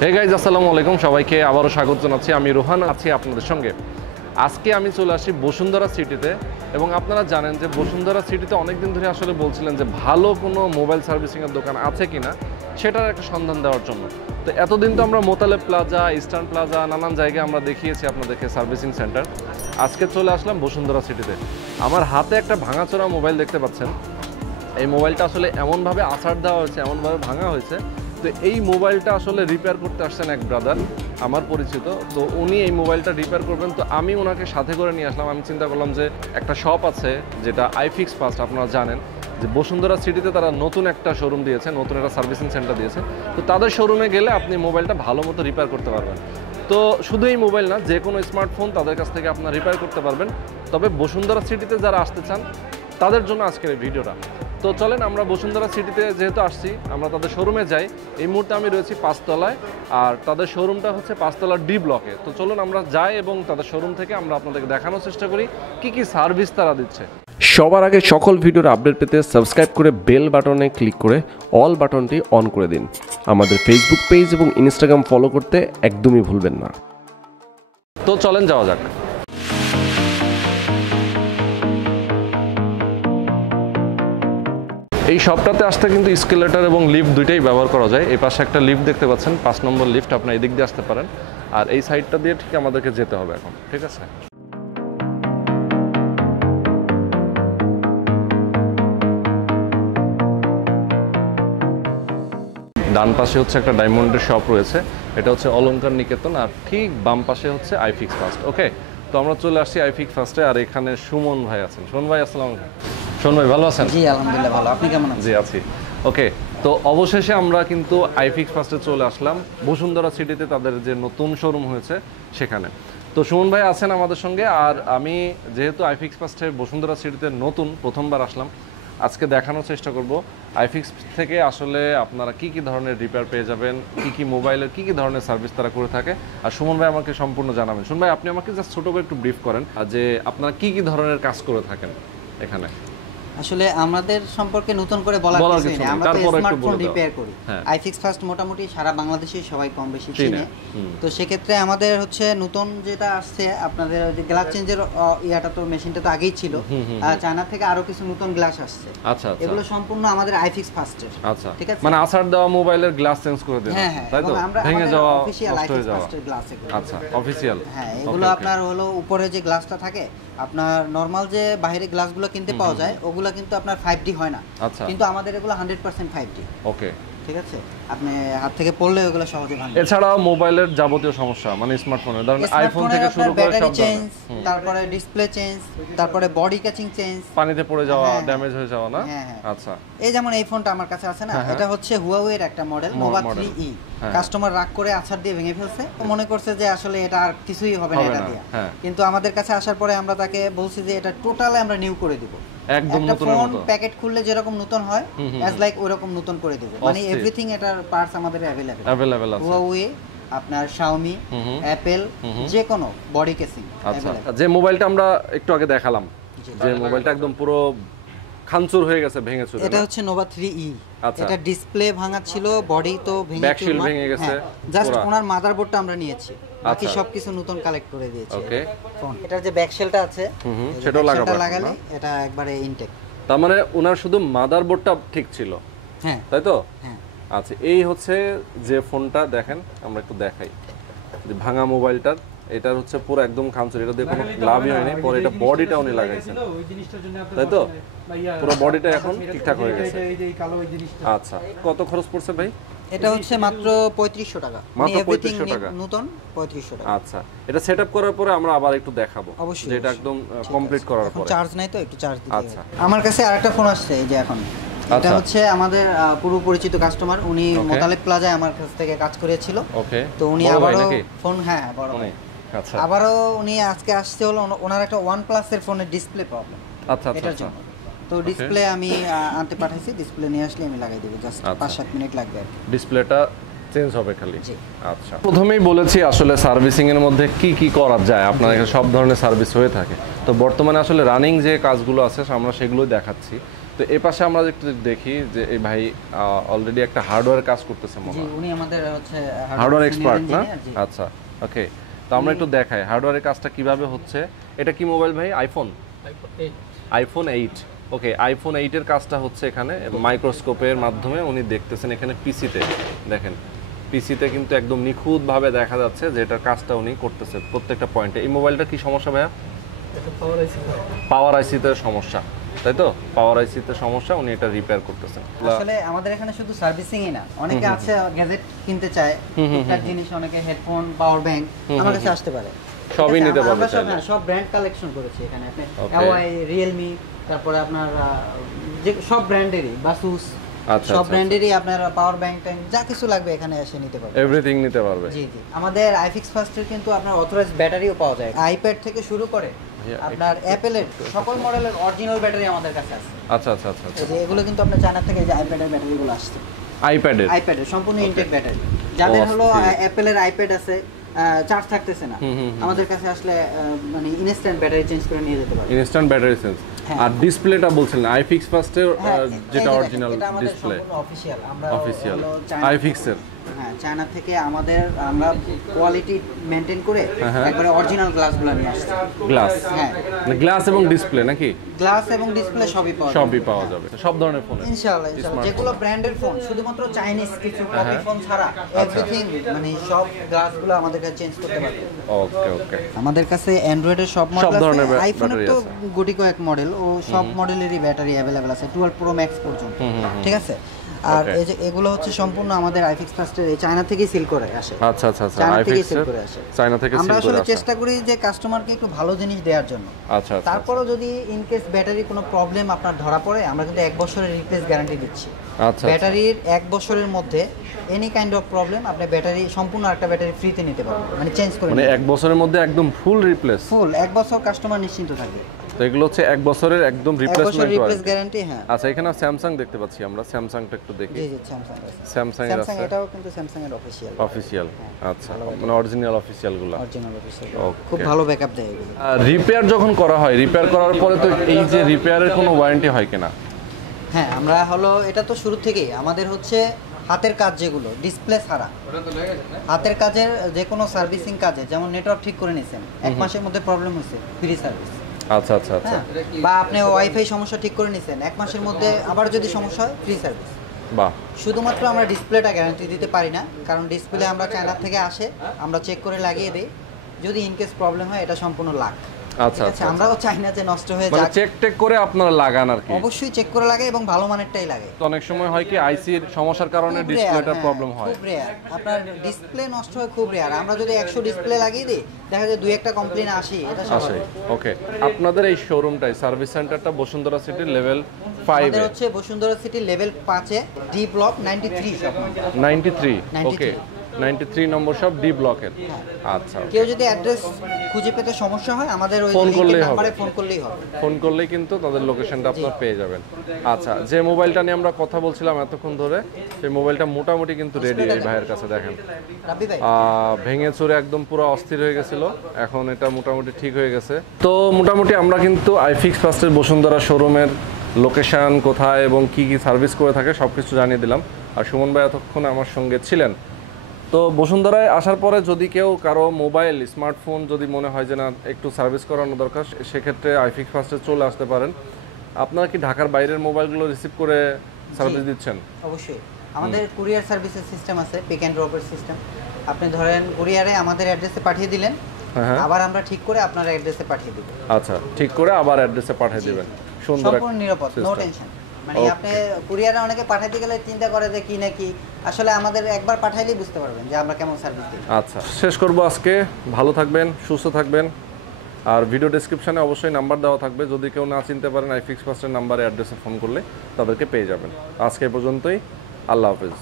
Hey guys আসসালামু আলাইকুম, সবাইকে আবারও স্বাগত জানাচ্ছি। আমি রোহান আছি আপনাদের সঙ্গে। আজকে আমি চলে আসি বসুন্ধরা সিটিতে, এবং আপনারা জানেন যে বসুন্ধরা সিটিতে অনেকদিন ধরে আসলে বলছিলেন যে ভালো কোনো মোবাইল সার্ভিসিংয়ের দোকান আছে কিনা সেটার একটা সন্ধান দেওয়ার জন্য। তো এতদিন তো আমরা মোতালেব প্লাজা, ইস্টার্ন প্লাজা, নানান জায়গায় আমরা দেখিয়েছি আপনাদেরকে সার্ভিসিং সেন্টার। আজকে চলে আসলাম বসুন্ধরা সিটিতে। আমার হাতে একটা ভাঙাচোরা মোবাইল দেখতে পাচ্ছেন। এই মোবাইলটা আসলে এমনভাবে আছাড় দেওয়া হয়েছে, এমনভাবে ভাঙা হয়েছে। তো এই মোবাইলটা আসলে রিপেয়ার করতে আসছেন এক ব্রাদার আমার পরিচিত। তো উনি এই মোবাইলটা রিপেয়ার করবেন, তো আমি ওনাকে সাথে করে নিয়ে আসলাম। আমি চিন্তা করলাম যে একটা শপ আছে যেটা iFixFast, আপনারা জানেন যে বসুন্ধরা সিটিতে তারা নতুন একটা শোরুম দিয়েছে, নতুন একটা সার্ভিসিং সেন্টার দিয়েছে। তো তাদের শোরুমে গেলে আপনি মোবাইলটা ভালো মতো রিপেয়ার করতে পারবেন। তো শুধু এই মোবাইল না, যে কোনো স্মার্টফোন তাদের কাছ থেকে আপনারা রিপেয়ার করতে পারবেন। তবে বসুন্ধরা সিটিতে যারা আসতে চান তাদের জন্য আজকের এই ভিডিওটা। তো চলেন আমরা বসুন্ধরা সিটিতে যেহেতু আসছি, আমরা তাদের শোরুমে যাই। এই মুহূর্তে আমি রয়েছি 5 তলায়, আর তাদের শোরুমটা হচ্ছে 5 তলার ডি ব্লকে। তো চলুন আমরা যাই এবং তাদের শোরুম থেকে আমরা আপনাদেরকে দেখানোর চেষ্টা করি কি কি সার্ভিস তারা দিচ্ছে। সবার আগে সকল ভিডিওর আপডেট পেতে সাবস্ক্রাইব করে বেল বাটনে ক্লিক করে অল বাটনটি অন করে দিন। আমাদের ফেসবুক পেজ এবং ইনস্টাগ্রাম ফলো করতে একদমই ভুলবেন না। তো চলেন যাওয়া যাক। এই শপটাতে আসতে কিন্তু স্কেলেটর এবং লিফট দুইটাই ব্যবহার করা যায়। এই পাশে একটা লিফট দেখতে পাচ্ছেন, 5 নম্বর লিফট, আপনার এদিক দিয়ে আসতে পারেন। আর এই সাইডটা দিয়ে ঠিক আমাদেরকে যেতে হবে এখন, ঠিক আছে? ডান পাশে হচ্ছে একটা ডায়মন্ডের শপ রয়েছে, এটা হচ্ছে অলংকার নিকেতন। আর ঠিক বাম পাশে হচ্ছে iFixFast। ওকে, তো আমরা চলে আসছি iFixFast-এ। আর এখানে সুমন ভাই আছেন। সুমন ভাই আসসালামু আলাইকুম। সুমন ভাই ভালো আছেন? জি আলহামদুলিল্লাহ ভালো, আপনি কেমন আছেন? জি আছি। ওকে, তো অবশেষে আমরা কিন্তু iFixFast-এ চলে আসলাম, বসুন্ধরা সিটিতে তাদের যে নতুন শোরুম হয়েছে সেখানে। তো সুমন ভাই আছেন আমাদের সঙ্গে। আর আমি যেহেতু iFixFast-এ বসুন্ধরা সিটিতে নতুন, প্রথমবার আসলাম, আজকে দেখানোর চেষ্টা করব iFix থেকে আসলে আপনারা কি কি ধরনের রিপেয়ার পেয়ে যাবেন, কি কি মোবাইলের কি কি ধরনের সার্ভিস তারা করে থাকে। আর সুমন ভাই আমাকে সম্পূর্ণ জানাবেন। সুমন ভাই, আপনি আমাকে জাস্ট ছোট করে একটু ব্রিফ করেন যে আপনারা কি কি ধরনের কাজ করে থাকেন এখানে। আসলে আমাদের সম্পর্কে নতুন করে বলার কিছু নেই, আমরা তো স্মার্টফোন রিপেয়ার করি। iFixFast মোটামুটি সারা বাংলাদেশে সবাই কম বেশি চিনে। তো সেক্ষেত্রে আমাদের হচ্ছে নতুন যেটা আসছে, আপনাদের যে গ্লাস চেঞ্জের ইয়াটা তো মেশিনটা তো আগেই ছিল, আর চায়না থেকে আরো কিছু নতুন গ্লাস আসছে। আচ্ছা, এগুলো সম্পূর্ণ আমাদের iFixFast-এর। আচ্ছা, ঠিক আছে, মানে আছাড় দেওয়া মোবাইলের গ্লাস চেঞ্জ করে দেন, তাই তো? ভেঙে যাওয়া, নষ্ট হয়ে যাওয়া গ্লাস। আচ্ছা, অফিশিয়াল। হ্যাঁ, এগুলো আপনার হলো উপরে যে গ্লাসটা থাকে, আপনার নরমাল যে বাইরে গ্লাসগুলো কিনতে পাওয়া যায় ওগুলো কিন্তু আপনার 5D হয় না। আচ্ছা, কিন্তু আমাদের এগুলো 100% 5D। ওকে, ঠিক আছে, আপনি হাত থেকে পড়লে ওগুলো সহজে ভাঙবে। এছাড়াও মোবাইলের যাবতীয় সমস্যা, মানে স্মার্টফোনের ধরেন আইফোন থেকে শুরু করে সব চেঞ্জ, তারপরে ডিসপ্লে চেঞ্জ, তারপরে বডি ক্যাচিং চেঞ্জ, পানিতে পড়ে যাওয়া, ড্যামেজ হয়ে যাওয়া, না? আচ্ছা, এই যেমন এই ফোনটা আমার কাছে আছে না, এটা হচ্ছে হুয়াওয়ে এর একটা মডেল নোভা 3E। কাস্টমার রাগ করে আছাড় দিয়ে ভেঙে ফেলছে, মনে করছে যে আসলে এটা আর কিছুই হবে না এটা দিয়ে। কিন্তু আমাদের কাছে আসার পরে আমরা তাকে বলছি যে এটা টোটালি আমরা নিউ করে দিব, একদম নতুনের মতো। প্যাকেট খুললে যেরকম নতুন হয় অ্যাজ লাইক ওরকম নতুন করে দেব, মানে এভরিথিং এটার পার্টস আমাদের अवेलेबल আছে। হুয়াওয়ে, আপনার শাওমি, অ্যাপল, যে কোনো বডি কেসিং। আচ্ছা, যে মোবাইলটা আমরা একটু আগে দেখালাম, যে মোবাইলটা একদম পুরো খানচুর হয়ে গেছে, ভেঙে চুরে, এটা হচ্ছে নোভা 3E। এটা ডিসপ্লে ভাঙা ছিল, বডি তো ভেঙে গেছে, জাস্ট ওনার মাদারবোর্ডটা আমরা নিয়েছি, বাকি সবকিছু নতুন কালেক্ট করে দিয়েছি। ওকে, এটার যে ব্যাক শেলটা আছে সেটাও লাগালে এটা একবারে ইনটেক। তার মানে ওনার শুধু মাদারবোর্ডটা ঠিক ছিল, হ্যাঁ তাই তো? হ্যাঁ। আচ্ছা, এই হচ্ছে যে ফোনটা দেখেন, আমরা একটু দেখাই যে ভাঙা মোবাইলটার, এটা হচ্ছে পুরো একদম খামচুর, এটা দিয়ে কোনো লাভই হয়নি। পরে এটা বডিটা উনি লাগাইছেন, তাই তো? পুরো বডিটা এখন ঠিকঠাক হয়ে গেছে। আচ্ছা, কত খরচ পড়ছে ভাই? এটা হচ্ছে মাত্র 3500 টাকা, মাত্র 3500 টাকা নতুন 3500 টাকা। আচ্ছা, এটা সেটআপ করার পরে আমরা আবার একটু দেখাবো, যেটা একদম কমপ্লিট করার পরে। চার্জ নাই তো, একটু চার্জ দিতে। আচ্ছা, আমার কাছে আরেকটা ফোন আসছে এই যে এখন, এটা হচ্ছে আমাদের পুরো পরিচিত কাস্টমার, উনি মোতালেব প্লাজায় আমার কাছ থেকে কাজ করেছিল। ওকে, তো উনি আবারো ফোন, হ্যাঁ বড় ভাই। আচ্ছা, আবারো উনি আজকে আসছে, হলো ওনার একটা OnePlus এর ফোনের ডিসপ্লে প্রবলেম। আচ্ছা, এটার জন্য তো ডিসপ্লে আমি আনতে পাঠাইছি, ডিসপ্লে নিয়ে আসলে আমি লাগাই দেব, জাস্ট 5-7 মিনিট লাগবে। ডিসপ্লেটা চেঞ্জ হবে খালি। আচ্ছা, প্রথমেই বলেছি আসলে সার্ভিসিং এর মধ্যে কি কি করা যায়, আপনার এখানে সব ধরনের সার্ভিস হয়ে থাকে। তো বর্তমানে আসলে রানিং যে কাজগুলো আছে আমরা সেগুলোই দেখাচ্ছি। তো এই পাশে আমরা একটু দেখি যে এই ভাই অলরেডি একটা হার্ডওয়্যার কাজ করতেছে মনে হয়। উনি আমাদের হচ্ছে হার্ডওয়্যার এক্সপার্ট না? আচ্ছা ওকে, তো আমরা একটু দেখাই হার্ডওয়্যারের কাজটা কিভাবে হচ্ছে। এটা কি মোবাইল ভাই? আইফোন 8। ওকে, আইফোন 8 এর কাজটা হচ্ছে এখানে মাইক্রোস্কোপের মাধ্যমে উনি দেখতেছেন। এখানে পিসিতে দেখেন, পিসিতে কিন্তু একদম নিখুঁতভাবে দেখা যাচ্ছে যে এটার কাজটা উনি করতেছে প্রত্যেকটা পয়েন্টে। এই মোবাইলটার কি সমস্যা ভাইয়া? পাওয়ার আইসিতে সমস্যা, তাই তো? পাওয়ার আইসিতে সমস্যা, উনি এটা রিপেয়ার করতেছেন। আসলে আমাদের এখানে শুধু সার্ভিসিংই না, অনেকে আছে গ্যাজেট কিনতে চায়, টুকটাক জিনিস, অনেকে হেডফোন, পাওয়ার ব্যাংক আমার কাছে আসতে পারে, সবই নিতে পারবে। আমরা সব ব্র্যান্ড কালেকশন করেছি এখানে। আপনি Huawei, Realme, তারপরে আপনার যে সব ব্র্যান্ডেরই, Basus, সব ব্র্যান্ডেরই আপনার পাওয়ার ব্যাংক ট্যাঙ্ক যা কিছু লাগবে এখানে এসে নিতে পারবে, এভরিথিং নিতে পারবে। জি জি, আমাদের iFixFast এর কিন্তু আপনার অথরাইজড ব্যাটারিও পাওয়া যায়। আইপ্যাড থেকে শুরু করে আপনার অ্যাপেলের সকল মডেলের অরিজিনাল ব্যাটারি আমাদের কাছে আছে। আচ্ছা আচ্ছা আচ্ছা, যে এগুলো কিন্তু আপনার চায়না থেকে যে আইপ্যাডের ব্যাটারিগুলো আসছে, আইপ্যাডের সম্পূর্ণ ইনটেক ব্যাটারি। যাদের হলো অ্যাপেলের আইপ্যাড আছে, চার্জ থাকতেছে না, আমাদের কাছে আসলে মানে ইনস্ট্যান্ট ব্যাটারি চেঞ্জ করে নিয়ে যেতে পারবে। Instant battery change. আর ডিসপ্লেটা বলছিলেন iFixFast এর যেটা অরিজিনাল ডিসপ্লে, অফিশিয়াল, আমরা অফিশিয়াল iFix এর। হ্যাঁ, চায়না থেকে আমরা কোয়ালিটি মেইনটেইন করে একবারে অরিজিনাল গ্লাসগুলো নিয়ে আসছি। গ্লাস, হ্যাঁ, গ্লাস এবং ডিসপ্লে নাকি? গ্লাস এবং ডিসপ্লে সবই পাওয়া যাবে, সব ধরনের ফোন ইনশাআল্লাহ। যেগুলো ব্র্যান্ডের ফোন, শুধুমাত্র চাইনিজ কিছু কপি ফোন ছাড়া এভরিথিং, মানে সব গ্লাসগুলো আমাদের কাছে চেঞ্জ করতে পারবে। ওকে ওকে, আমাদের কাছে অ্যান্ড্রয়েডের সব মডেল আছে, আইফোনের তো গুটি কয়েক মডেল, ও সব মডেলেরই ব্যাটারি अवेलेबल আছে 12 প্রো ম্যাক্স পর্যন্ত। ঠিক আছে, আর এই যে এগুলো হচ্ছে সম্পূর্ণ আমাদের iFixFast এর চায়না থেকে সিল করে আসে। আচ্ছা আচ্ছা আচ্ছা, চায়না থেকে সিল করে আসে, চায়না থেকে সিল করে আসে। আমরা আসলে চেষ্টা করি যে কাস্টমারকে একটু ভালো জিনিস দেওয়ার জন্য। আচ্ছা, তারপরও যদি ইন কেস ব্যাটারি কোনো প্রবলেম আপনার ধরা পড়ে, আমরা কিন্তু 1 বছরের রিপ্লেস গ্যারান্টি দিচ্ছি। আচ্ছা, ব্যাটারির 1 বছরের মধ্যে এনি কাইন্ড অফ প্রবলেম আপনি ব্যাটারি সম্পূর্ণ একটা ব্যাটারি ফ্রিতে নিতে পারবেন, মানে চেঞ্জ করে, মানে 1 বছরের মধ্যে একদম ফুল রিপ্লেস, ফুল 1 বছর কাস্টমার নিশ্চিন্ত থাকবে। তো এগুলো হচ্ছে 1 বছরের একদম রিপ্লেসমেন্ট গ্যারান্টি। হ্যাঁ, আচ্ছা, এখানে স্যামসাং দেখতে পাচ্ছি আমরা, স্যামসাংটা একটু দেখি। জি জি, স্যামসাং এর আছে, এটাও কিন্তু স্যামসাং এর অফিশিয়াল। আচ্ছা, মানে অরিজিনাল অফিশিয়াল গুলো, খুব ভালো ব্যাকআপ দেয় এগুলো। রিপেয়ার যখন করা হয়, রিপেয়ার করার পরে তো এই যে রিপেয়ারের কোনো ওয়ারেন্টি হয় কিনা? হ্যাঁ, আমরা হলো এটা তো শুরু থেকেই আমাদের হচ্ছে হাতের কাজ, যেগুলো ডিসপ্লে ছাড়া হাতের কাজের যে কোনো সার্ভিসিং কাজে, যেমন নেটওয়ার্ক ঠিক করে নিছেন, 1 মাসের মধ্যে প্রবলেম হয়েছে, ফ্রি সার্ভিস। আচ্ছা আচ্ছা আচ্ছা, বা আপনি ওয়াইফাই সমস্যা ঠিক করে নিছেন, 1 মাসের মধ্যে আবার যদি সমস্যা হয়, ফ্রি সার্ভিস। বাহ, শুধুমাত্র আমরা ডিসপ্লেটা গ্যারান্টি দিতে পারি না, কারণ ডিসপ্লে আমরা চায়না থেকে আসে, আমরা চেক করে লাগিয়ে দেই, যদি ইন কেস প্রবলেম হয় এটা সম্পূর্ণ লাখ। আচ্ছা আচ্ছা, আমরাও চাই না যে নষ্ট হয়ে যায়, মানে চেক টেক করে আপনারা লাগান আর কি? অবশ্যই চেক করে লাগে এবং ভালো মানেরটাই লাগে। তো অনেক সময় হয় কি আইসির সমস্যার কারণে ডিসপ্লেটা প্রবলেম হয়, খুব রেয়ার, আপনার ডিসপ্লে নষ্ট হয় খুব রেয়ার। আমরা যদি 100 ডিসপ্লে লাগিয়ে দিই, দেখা যায় 2-1টা কমপ্লেইন আসে, এটা স্বাভাবিক। ওকে, আপনাদের এই শোরুমটাই, সার্ভিস সেন্টারটা বসুন্ধরা সিটি লেভেল 5 এ, আমাদের হচ্ছে বসুন্ধরা সিটি লেভেল 5 এ, ডি ব্লক 93 শপ নম্বর 93। ওকে, 93 নম্বর সব ডি ব্লকের। আচ্ছা, কেউ যদি অ্যাড্রেস খুঁজে পেতে সমস্যা হয়, আমাদের ওই নম্বরে ফোন করলেই হবে, ফোন করলেই কিন্তু তাদের লোকেশনটা আপনারা পেয়ে যাবেন। আচ্ছা, যে মোবাইলটা নিয়ে আমরা কথা বলছিলাম এতক্ষণ ধরে, সেই মোবাইলটা মোটামুটি কিন্তু রেডি। এই ভাইয়ের কাছে দেখেন, ভেঙে চুরে একদম পুরো অস্থির হয়ে গেছিল, এখন এটা মোটামুটি ঠিক হয়ে গেছে। তো মোটামুটি আমরা কিন্তু iFixFast এর বসুন্ধরা শোরুমের লোকেশন কোথায় এবং কি কি সার্ভিস করে থাকে সব কিছু জানিয়ে দিলাম। আর সুমন ভাই এতক্ষণ আমার সঙ্গে ছিলেন। তো বসুন্ধরায় আসার পরে যদি কেউ কারো মোবাইল, স্মার্টফোন যদি মনে হয় যে না একটু সার্ভিস করানো দরকার, সেক্ষেত্রে iFixFast-এ চলে আসতে পারেন। আপনারা কি ঢাকার বাইরের মোবাইলগুলো রিসিভ করে সার্ভিস দিচ্ছেন? অবশ্যই, আমাদের কুরিয়ার সার্ভিসের সিস্টেম আছে, পিক অ্যান্ড ড্রপের সিস্টেম। আপনি ধরেন কুরিয়ারে আমাদের অ্যাড্রেসে পাঠিয়ে দিলেন, আবার আমরা ঠিক করে আপনার অ্যাড্রেসে পাঠিয়ে দেব। আচ্ছা, ঠিক করে আবার অ্যাড্রেসে পাঠিয়ে দিবেন, সুন্দর, সম্পূর্ণ নিরাপদ, নো টেনশন। মানে আপনি কুরিয়ারে অনেকে পাঠাইতে গেলে চিন্তা করে যে কি না কি, আসলে আমাদের একবার পাঠাইলেই বুঝতে পারবেন যে আমরা কেমন সার্ভিস দিই। আচ্ছা, শেষ করব আজকে। ভালো থাকবেন, সুস্থ থাকবেন। আর ভিডিও ডেসক্রিপশনে অবশ্যই নাম্বার দেওয়া থাকবে, যদি কেউ না চিনতে পারেন iFixFast-এর নাম্বারে অ্যাড্রেসে ফোন করলে তাদেরকে পেয়ে যাবেন। আজকে এই পর্যন্তই, আল্লাহ হাফেজ।